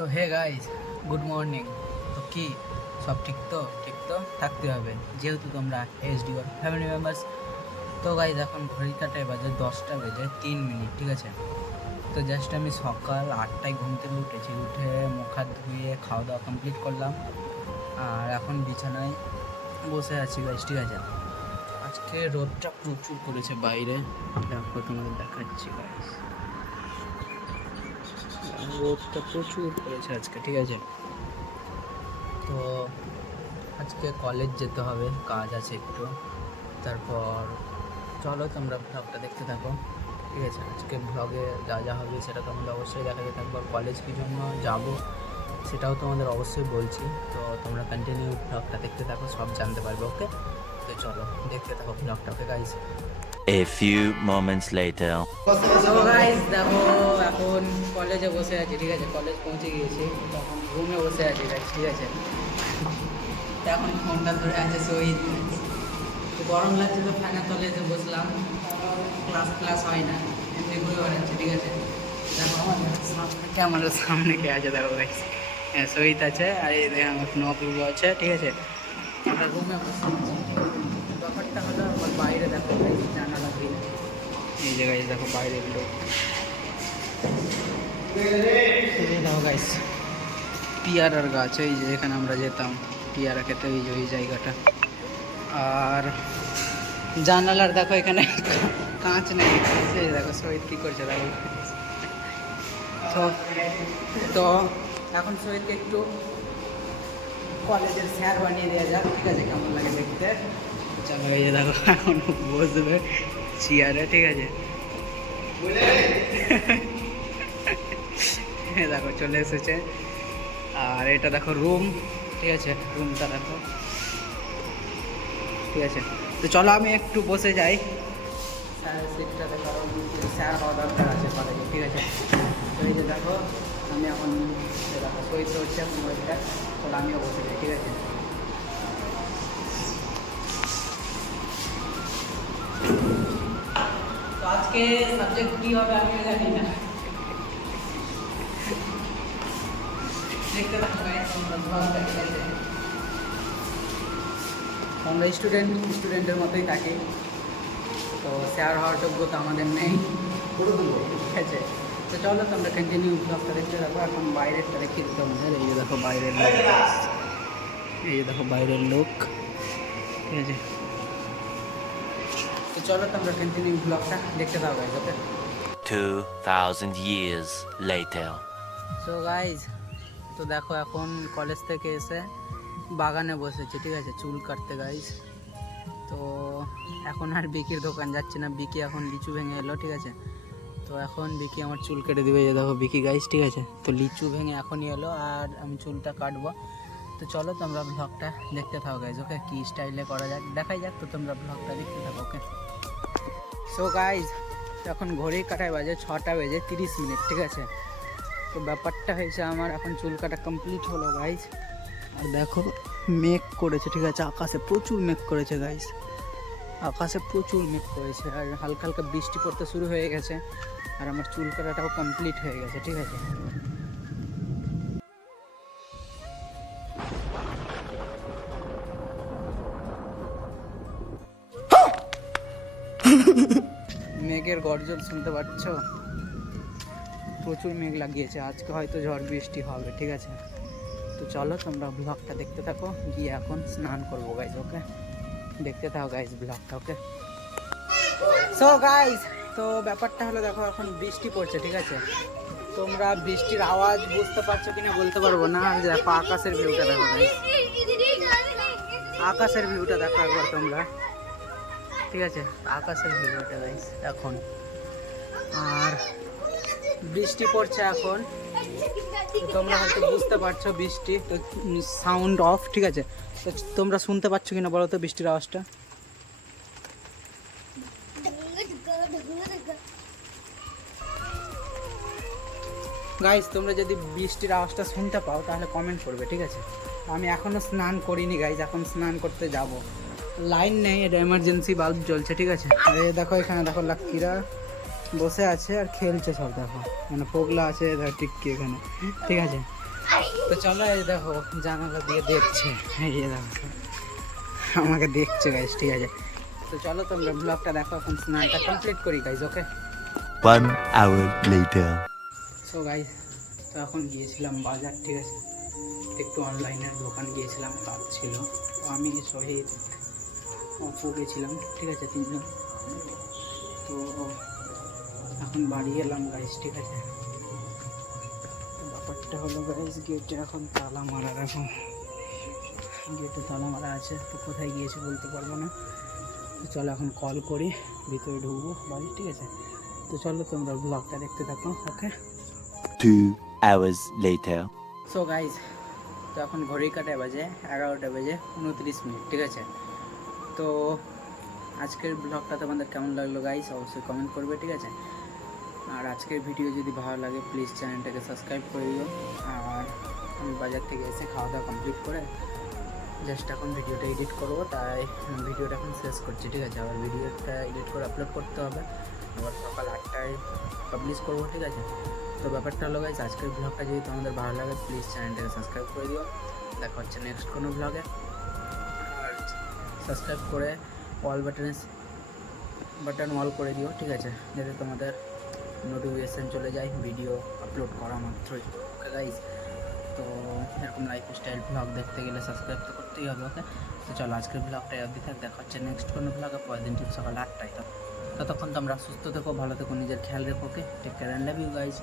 So hey guys, good morning. তো কি সব ঠিক তো থাকতে হবে, যেহেতু তোমরা এসডি ওর ফ্যামিলি মেম্বার্স। তো গাইস এখন ঘড়ি কাটায় বাজে 10টা বেজে 3 মিনিট, ঠিক আছে। তো জাস্ট আমি সকাল 8টায় ঘুম থেকে উঠেছি, উঠে মুখ হাত ধুয়ে খাওয়া দাওয়া কমপ্লিট করলাম, আর এখন বিছানায় বসে আছি গাইস, ঠিক আছে। আজকে রোদটা প্রচুর করেছে বাইরে, দেখো তোমাদের দেখাচ্ছি গাইস, রোদটা প্রচুর পড়েছে আজকে, ঠিক আছে। তো আজকে কলেজ যেতে হবে, কাজ আছে একটু। তারপর চলো তোমরা ব্লগটা দেখতে থাকো, ঠিক আছে। আজকে ব্লগে যা যা হবে সেটা তোমাদের অবশ্যই দেখাতে থাকবো। কলেজ কী জন্য যাব সেটাও তোমাদের অবশ্যই বলছি। তো তোমরা কন্টিনিউ ব্লগটা দেখতে থাকো, সব জানতে পারবে, ওকে। তো চলো দেখতে থাকো ব্লগটা, okay guys. A few moments later. তো গাইস দেখো এখন কলেজে বসে আছি, ঠিক আছে। কলেজ পৌঁছে গিয়েছি, তখন রুমে বসে আছি গাইস, ঠিক আছে। তো এখন ফোনটা ধরে আছে শহীদ। তো গরম লাগছে তো ফ্যানের তলে এসে বসলাম, ক্লাস হয় না, এমনি ঘুরে বেড়াচ্ছে, ঠিক আছে। দেখো আমার ক্যামেরার সামনে কে আছে দেখো গাইস, হ্যাঁ শহীদ আছে, আর এই দেখো আমার নবপূর্ব আছে, ঠিক আছে। আমরা রুমে বসে আছি। ব্যাপারটা হলো আমার বাইরে দেখো গাইস, জানালা দিয়ে এই যে গাইস দেখো বাইরের লোক, এই দেখো গাইস পিয়ারার গাছ, এই যে এখানে আমরা যেতাম পিয়ারা খেতে, এই যে ওই জায়গাটা। আর জানালার দেখো এখানে কাঁচ নেই, এই দেখো শহীদ কী করছে দেখো। তো তো এখন শহীদকে একটু কলেজের স্যার বানিয়ে দেওয়া যাক, ঠিক আছে, কেমন লাগে দেখতে। চলো এই যে দেখো এখন বসবে চেয়ারে, ঠিক আছে। দেখো চলে এসেছে, আর এটা দেখো রুম, ঠিক আছে, রুমটা দেখো, ঠিক আছে। তো চলো আমি একটু বসে যাই স্যারের সিটটাতে, কারণ স্যার হওয়া দরকার আছে কলেজে, ঠিক আছে। তো এই যে দেখো আমি এখন দেখো সইতে হচ্ছে মোবাইলটা, চলো আমিও বসে যাই, ঠিক আছে। তো আজকে সাবজেক্ট কী হবে আমিও জানি না, দেখতে থাকো তোমরা, ঠিক আছে। আমরা স্টুডেন্টের মতোই থাকি, তো স্যার হওয়ার যোগ্যতা আমাদের নেই, ঠিক আছে। তো চলো তোমরা কন্টিনিউ ব্লগটা দেখতে থাকো। এখন বাইরেরটা দেখিয়ে দিতে আমাদের, এই যে দেখো বাইরের লোক, এই যে দেখো বাইরের লোক, ঠিক আছে। তো চলো তোমরা কন্টিনিউ ব্লগটা দেখতে থাকো, ওকে। 2000 years later. সো গাইজ, তো দেখো এখন কলেজ থেকে এসে বাগানে বসেছে, ঠিক আছে, চুল কাটতে গাইজ। তো এখন আর বিকির দোকান যাচ্ছে না, বিকি এখন লিচু ভেঙে এলো, ঠিক আছে। তো এখন বিকি আমার চুল কেটে দেবে, যে দেখো বিকি গাইজ, ঠিক আছে। তো লিচু ভেঙে এখনই এলো, আর আমি চুলটা কাটবো। তো চলো তোমরা ব্লগটা দেখতে থাকো গাইজ, ওকে। কী স্টাইলে করা যাক দেখাই যাক, তো তোমরা ব্লগটা দেখতে থাকো, ওকে। সো গাইজ এখন ঘড়ি কাটায় বাজে 6টা বেজে 30 মিনিট, ঠিক আছে। তো ব্যাপারটা হয়েছে আমার এখন চুল কাটা কমপ্লিট হলো গাইজ, আর দেখো মেঘ করেছে, ঠিক আছে, আকাশে প্রচুর মেঘ করেছে গাইজ, আকাশে প্রচুর মেঘ করেছে, আর হালকা হালকা বৃষ্টি পড়তে শুরু হয়ে গেছে, আর আমার চুল কাটাটাও কমপ্লিট হয়ে গেছে, ঠিক আছে। মেঘের গর্জন শুনতে পাচ্ছ, প্রচুর মেঘ লাগিয়েছে, আজকে হয়তো ঝড় বৃষ্টি হবে, ঠিক আছে। তো চলো তোমরা ব্লগটা দেখতে থাকো, গিয়ে এখন স্নান করবো গাইজ, ওকে। দেখতে থাকো গাইজ ব্লগটা, ওকে। সো গাইজ তো ব্যাপারটা হলো দেখো এখন বৃষ্টি পড়ছে, ঠিক আছে। তোমরা বৃষ্টির আওয়াজ বুঝতে পারছো কিনা বলতে পারবো না, আর দেখো আকাশের ভিউটা দেখো গাইজ, আকাশের ভিউটা দেখো একবার তোমরা, ঠিক আছে, আকাশের ভিউটা গাইজ এখন। আর বৃষ্টি পড়ছে এখন, তো তোমরা হয়তো বুঝতে পারছো বৃষ্টি, তো সাউন্ড অফ, ঠিক আছে। তো তোমরা শুনতে পাচ্ছ কিনা বলো তো বৃষ্টির আওয়াজটা। গাইস তোমরা যদি বৃষ্টির আওয়াজটা শুনতে পাও তাহলে কমেন্ট করবে, ঠিক আছে। আমি এখনও স্নান করিনি গাইস, এখন স্নান করতে যাব, লাইন নেই, এটা এমার্জেন্সি বাল্ব জ্বলছে, ঠিক আছে। আর এই দেখো এখানে দেখো লাক্কিরা বসে আছে আর খেলছে সব, দেখো মানে পোগলা আছে টিক্কি এখানে, ঠিক আছে। তো চলো এই দেখো জানালা দিয়ে দেখছে, এই যে দেখো আমাকে দেখছে গাইজ, ঠিক আছে। তো চলো তোমরা ব্লগটা দেখো, এখন স্নানটা কমপ্লিট করি গাইজ, ওকে। 1 hour later. সো গাইজ, তো এখন গিয়েছিলাম বাজার, ঠিক আছে, একটু অনলাইনের দোকান গিয়েছিলাম, কাজ ছিল। তো আমি শহীদ অপু গেছিলাম, ঠিক আছে, তিনজন। তো এখন বাড়ি এলাম গাইজ, ঠিক আছে। তো ব্যাপারটা হলো গাইজ, গেটে এখন তালা মারা, এখন গেটে তালা মারা আছে। তো কোথায় গিয়েছে বলতে পারবো না। তো চলো এখন কল করি, ভিতরে ঢুকবো বাড়ি, ঠিক আছে। তো চলো তোমরা ব্লগটা দেখতে থাকো, ওকে। 2 hours later. সো গাইজ, তো এখন ঘড়ি কাটায় বাজে 11টা বেজে 29 মিনিট, ঠিক আছে। তো আজকের ব্লগটা তোমাদের কেমন লাগলো গাইজ অবশ্যই কমেন্ট করবে, ঠিক আছে। আর আজকের ভিডিও যদি ভালো লাগে প্লিজ চ্যানেলটাকে সাবস্ক্রাইব করে দিও। আর আমি বাজার থেকে এসে খাওয়া দাওয়া কমপ্লিট করে জাস্ট এখন ভিডিওটা এডিট করবো, তাই ভিডিওটা এখন শেষ করছি, ঠিক আছে। আবার ভিডিওটা এডিট করে আপলোড করতে হবে, আবার সকাল 8টায় পাবলিশ করবো, ঠিক আছে। তো ব্যাপারটা হলো গাইজ, আজকের ব্লগটা যদি তোমাদের ভালো লাগে প্লিজ চ্যানেলটাকে সাবস্ক্রাইব করে দিও। দেখা হচ্ছে নেক্সট কোনো ব্লগে। আর সাবস্ক্রাইব করে বাটন অল করে দিও, ঠিক আছে, যাতে তোমাদের নোটিফিকেশান চলে যায় ভিডিও আপলোড করা মাত্রই, ওকে গাইজ। তো এরকম লাইফস্টাইল ব্লগ দেখতে গেলে সাবস্ক্রাইব তো করতেই হবে, ওকে। তো চলো আজকের ব্লগটা অবধি থাক, দেখা হচ্ছে নেক্সট কোনো ব্লগে পরের দিন ঠিক সকাল 8টায়। ততক্ষণ তোমরা সুস্থ থেকো, ভালো থেকো, নিজের খেয়াল রেখো, okay. Take care and love you guys.